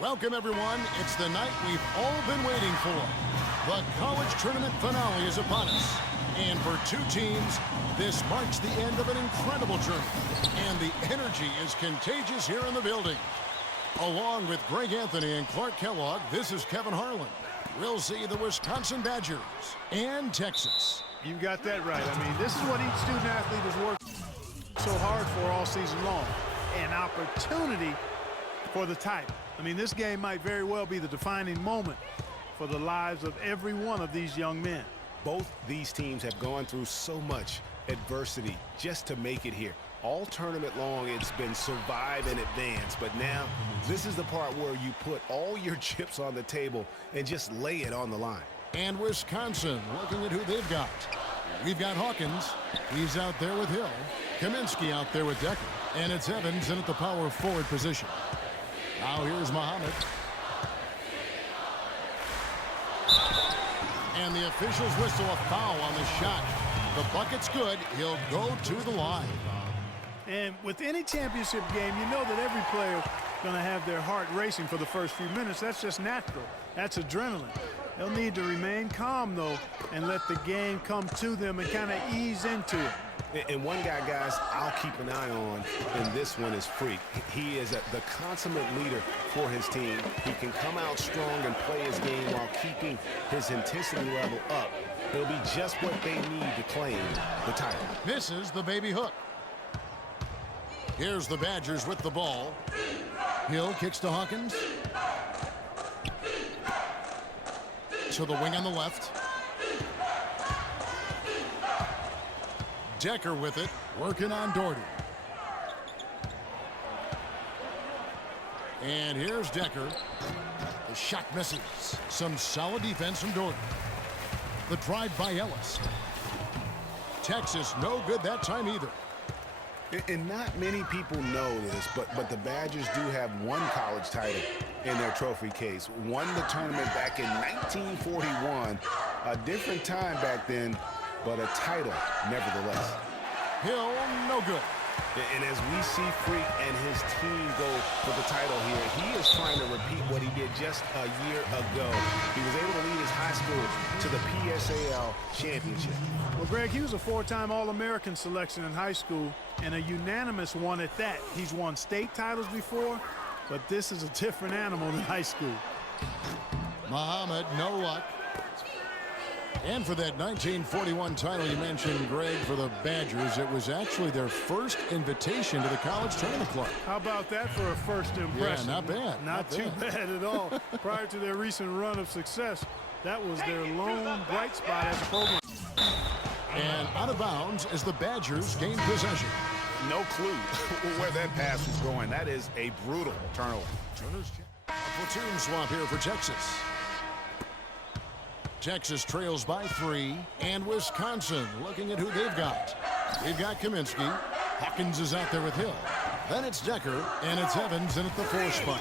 Welcome, everyone. It's the night we've all been waiting for. The college tournament finale is upon us. And for two teams, this marks the end of an incredible journey. And the energy is contagious here in the building. Along with Greg Anthony and Clark Kellogg, this is Kevin Harlan. We'll see the Wisconsin Badgers and Texas. You got that right. I mean, this is what each student athlete has worked so hard for all season long. An opportunity for the title. I mean, this game might very well be the defining moment for the lives of every one of these young men. Both these teams have gone through so much adversity just to make it here. All tournament long, it's been survive and advance. But now, this is the part where you put all your chips on the table and just lay it on the line. And Wisconsin looking at who they've got. We've got Hawkins. He's out there with Hill. Kaminsky out there with Decker. And it's Evans in at the power forward position. Now here's Muhammad. And the officials whistle a foul on the shot. The bucket's good. He'll go to the line. And with any championship game, you know that every player is going to have their heart racing for the first few minutes. That's just natural. That's adrenaline. They'll need to remain calm, though, and let the game come to them and kind of ease into it. And one guy, guys, I'll keep an eye on in this one is Freak. He is the consummate leader for his team. He can come out strong and play his game while keeping his intensity level up. He'll be just what they need to claim the title. Misses the baby hook. Here's the Badgers with the ball. Hill kicks to Hawkins. To the wing on the left. Decker with it, working on Doherty. And here's Decker. The shot misses. Some solid defense from Doherty. The drive by Ellis. Texas no good that time either. And not many people know this, but the Badgers do have one college title in their trophy case. Won the tournament back in 1941. A different time back then, but a title nevertheless. Hill, no good. And as we see Freak and his team go for the title here, he is trying to repeat what he did just a year ago. He was able to lead his high school to the PSAL championship. Well, Greg, he was a four-time All-American selection in high school and a unanimous one at that. He's won state titles before, but this is a different animal than high school. Muhammad, no luck. And for that 1941 title you mentioned, Greg, for the Badgers, it was actually their first invitation to the college tournament club. How about that for a first impression? Yeah, not bad. Not too bad at all. Prior to their recent run of success, that was their lone bright spot as a program. And out of bounds as the Badgers gain possession. No clue where that pass was going. That is a brutal turnover. A platoon swap here for Texas. Texas trails by 3, and Wisconsin looking at who they've got. They've got Kaminsky. Hawkins is out there with Hill. Then it's Decker, and it's Evans in at the 4 spot.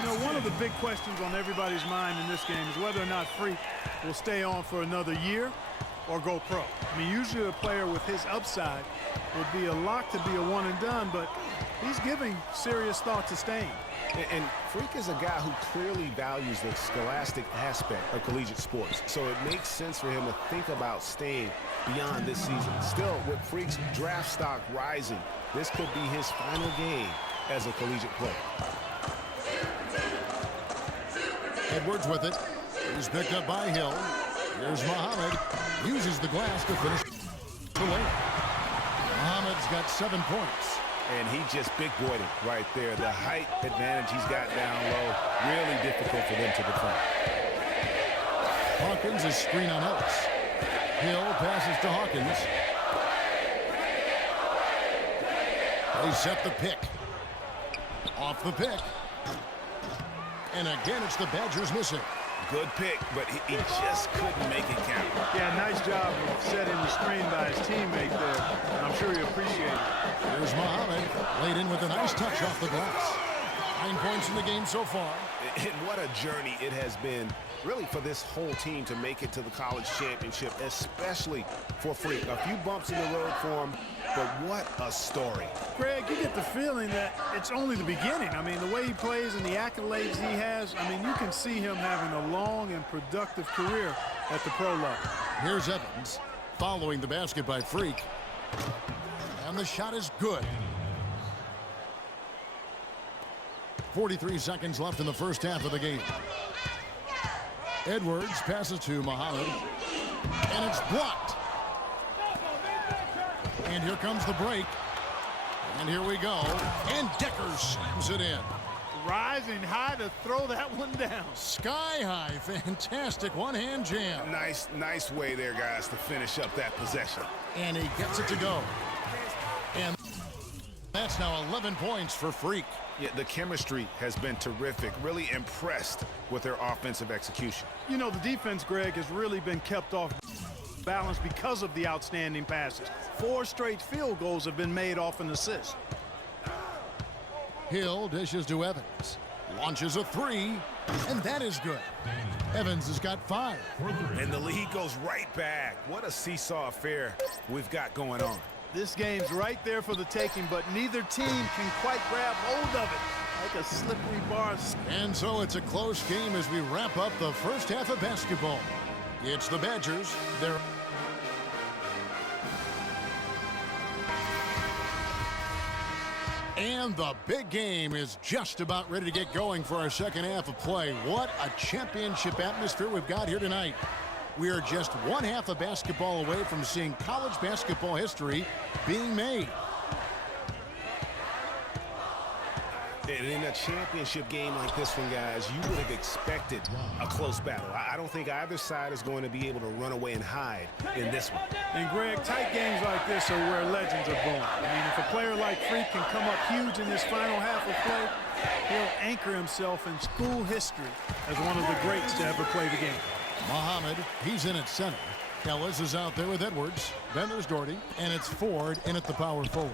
You know, one of the big questions on everybody's mind in this game is whether or not Freak will stay on for another year or go pro. I mean, usually a player with his upside would be a lock to be a one and done, but he's giving serious thought to staying. And Freak is a guy who clearly values the scholastic aspect of collegiate sports. So it makes sense for him to think about staying beyond this season. Still, with Freak's draft stock rising, this could be his final game as a collegiate player. Edwards with it. He's picked up by Hill. Here's Muhammad. Uses the glass to finish the lane. Muhammad's got 7 points. And he just big-boyed it right there. The height advantage he's got down low, really difficult for them to defend. Hawkins is screen on Ellis. Hill passes to Hawkins. They set the pick. Off the pick. And again, it's the Badgers missing. Good pick, but he just couldn't make it count. Yeah, nice job of setting the screen by his teammate there. And I'm sure he appreciated it. Here's Muhammad, laid in with a nice touch off the glass. 9 points in the game so far. And what a journey it has been, really, for this whole team to make it to the college championship, especially for Freak. A few bumps in the road for him, but what a story. Greg, you get the feeling that it's only the beginning. I mean, the way he plays and the accolades he has, I mean, you can see him having a long and productive career at the pro level. Here's Evans following the basket by Freak. And the shot is good. 43 seconds left in the first half of the game. Edwards passes to Muhammad. And it's blocked. And here comes the break. And here we go. And Decker slams it in. Rising high to throw that one down. Sky high. Fantastic one-hand jam. Nice way there, guys, to finish up that possession. And he gets it to go. And that's now 11 points for Freak. Yeah, the chemistry has been terrific. Really impressed with their offensive execution. You know, the defense, Greg, has really been kept off balance because of the outstanding passes. 4 straight field goals have been made off an assist. Hill dishes to Evans. Launches a 3. And that is good. Evans has got 5. And the lead goes right back. What a seesaw affair we've got going on. This game's right there for the taking, but neither team can quite grab hold of it. Like a slippery bar. And so it's a close game as we wrap up the first half of basketball. It's the Badgers. They're and the big game is just about ready to get going for our second half of play. What a championship atmosphere we've got here tonight. We are just one half of basketball away from seeing college basketball history being made. And in a championship game like this one, guys, you would have expected a close battle. I don't think either side is going to be able to run away and hide in this one. And, Greg, tight games like this are where legends are born. I mean, if a player like Freak can come up huge in this final half of play, he'll anchor himself in school history as one of the greats to ever play the game. Muhammad, he's in at center. Ellis is out there with Edwards. Then there's Doherty, and it's Ford in at the power forward.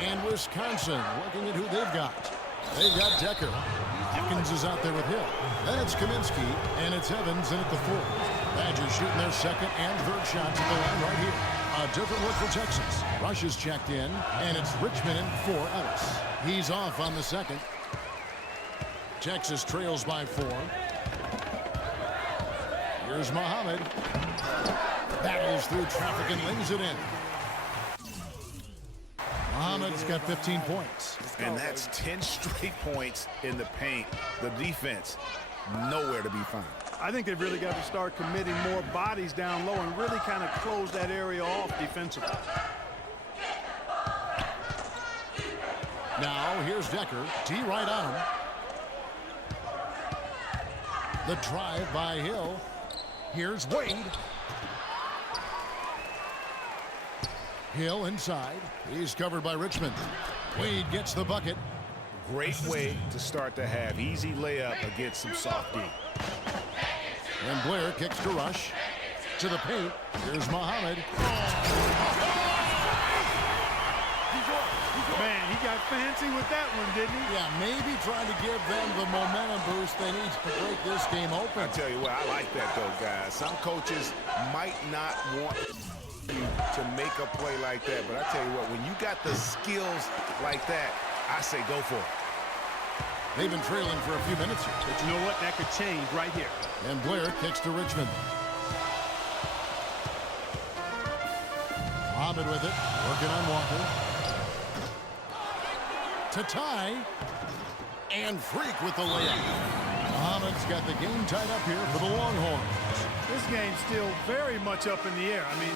And Wisconsin looking at who they've got. They've got Decker. Atkins is out there with Hill. Then it's Kaminsky, and it's Evans in at the 4. Badgers shooting their second and third shots at the line right here. A different look for Texas. Rush is checked in, and it's Richmond in for Ellis. He's off on the second. Texas trails by 4. Here's Muhammad. Battles through traffic and lays it in. Muhammad's got 15 points. And that's 10 straight points in the paint. The defense, nowhere to be found. I think they've really got to start committing more bodies down low and really kind of close that area off defensively. Now, here's Decker. D right on him. The drive by Hill. Here's Wade. Hill inside. He's covered by Richmond. Wade gets the bucket. Great way to start the half. Easy layup against some soft D. And Blair kicks to Rush. To the paint. Here's Muhammad. Man, he got fancy with that one, didn't he? Yeah, maybe trying to give them the momentum boost they need to break this game open. I tell you what, I like that though, guys. Some coaches might not want you to make a play like that, but I tell you what, when you got the skills like that, I say go for it. They've been trailing for a few minutes here. But you know what? That could change right here. And Blair kicks to Richmond. Muhammad with it, working on Walker. To tie. And Freak with the layup. Muhammad's got the game tied up here for the Longhorns. This game's still very much up in the air. I mean,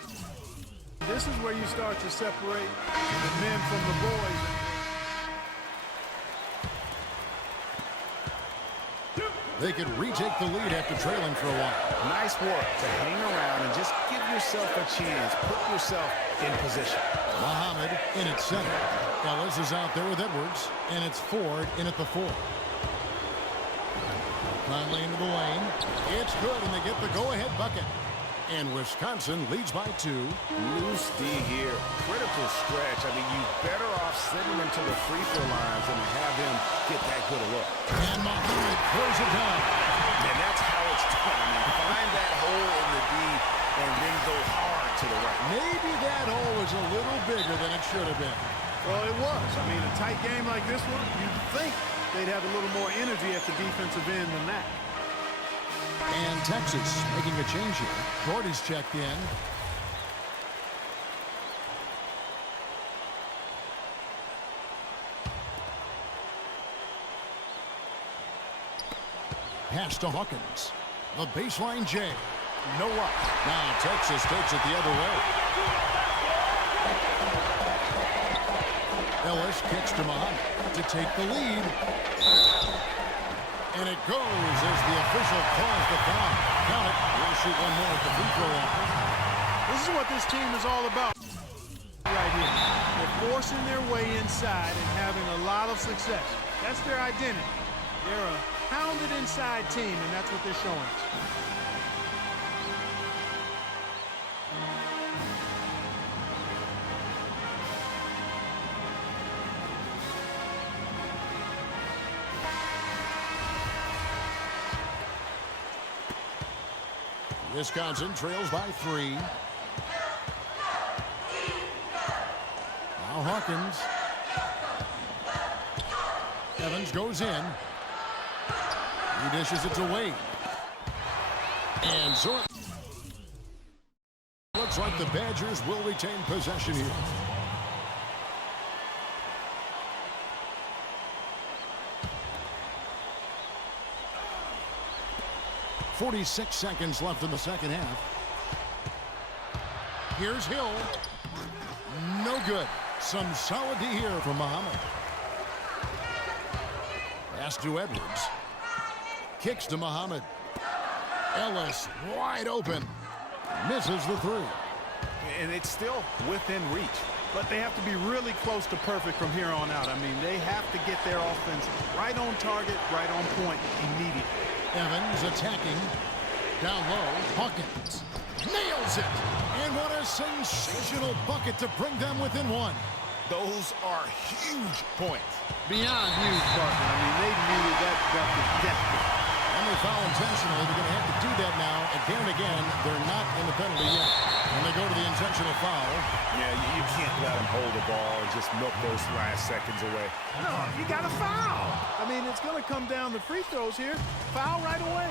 this is where you start to separate the men from the boys. They could retake the lead after trailing for a while. Nice work to hang around and just give yourself a chance. Put yourself in position. Muhammad in at center. Ellis is out there with Edwards, and it's Ford in at the 4. Conley into the lane. It's good, and they get the go-ahead bucket. And Wisconsin leads by 2. Loose D here. Critical stretch. I mean, you better off sending him to the free throw lines than to have him get that good a look. And Muhammad throws it down. And that's how it's done. I mean, find that hole in the D and then go hard to the right. Maybe that hole is a little bigger than it should have been. Well, it was. I mean, a tight game like this one, you'd think they'd have a little more energy at the defensive end than that. And Texas making a change here. Gordy's checked in. Pass to Hawkins. The baseline J. No up. Now Texas takes it the other way. Ellis kicks to Muhammad to take the lead. And it goes as the official calls the foul. Count it. We'll shoot one more at the free throw line. This is what this team is all about right here. They're forcing their way inside and having a lot of success. That's their identity. They're a pounded inside team, and that's what they're showing us. Wisconsin trails by 3. Now Hawkins. Evans goes in. He dishes it to Wade. And Zort. Looks like the Badgers will retain possession here. .46 seconds left in the second half. Here's Hill. No good. Some solid D here from Muhammad. Pass to Edwards. Kicks to Muhammad. Ellis wide open. Misses the 3. And it's still within reach. But they have to be really close to perfect from here on out. I mean, they have to get their offense right on target, right on point immediately. Evans attacking. Down low. Hawkins nails it. And what a sensational bucket to bring them within 1. Those are huge points. Beyond huge, partner. I mean, they needed that bucket desperately. And they foul intentionally. They're going to have to do that now again and again. They're not in the penalty yet. And they go to the intentional foul. Yeah, you can't let them hold the ball and just milk those last seconds away. No, you got to foul. I mean, it's going to come down to free throws here. Foul right away.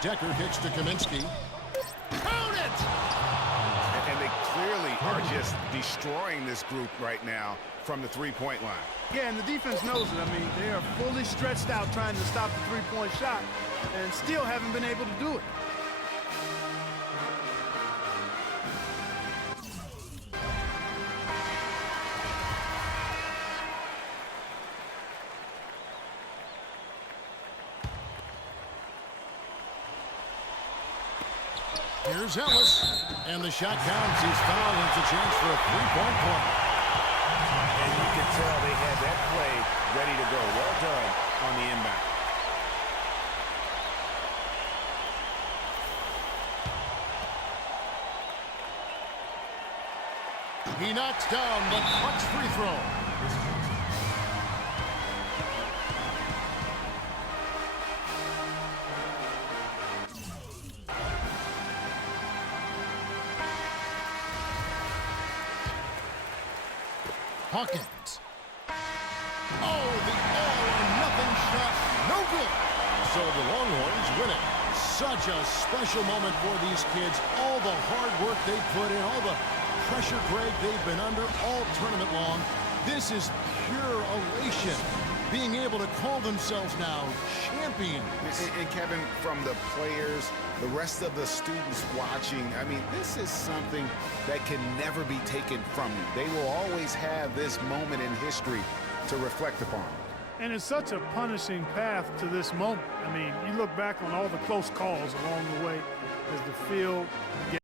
Decker kicks to Kaminsky. Count it! And they clearly are just destroying this group right now from the three-point line. Yeah, and the defense knows it. I mean, they are fully stretched out trying to stop the three-point shot and still haven't been able to do it. Here's Ellis. And the shot counts. He's fouled. It's a chance for a three-point play. And you can tell they had that play ready to go. Well done on the inbound. He knocks down the clutch free throw. Hawkins. Oh, the all-or-nothing shot. No good. So the Longhorns win it. Such a special moment for these kids. All the hard work they put in, all the pressure, Greg, they've been under all tournament long. This is pure elation. Being able to call themselves now champions. And Kevin, from the players, the rest of the students watching, I mean, this is something that can never be taken from you. They will always have this moment in history to reflect upon. And it's such a punishing path to this moment. I mean, you look back on all the close calls along the way as the field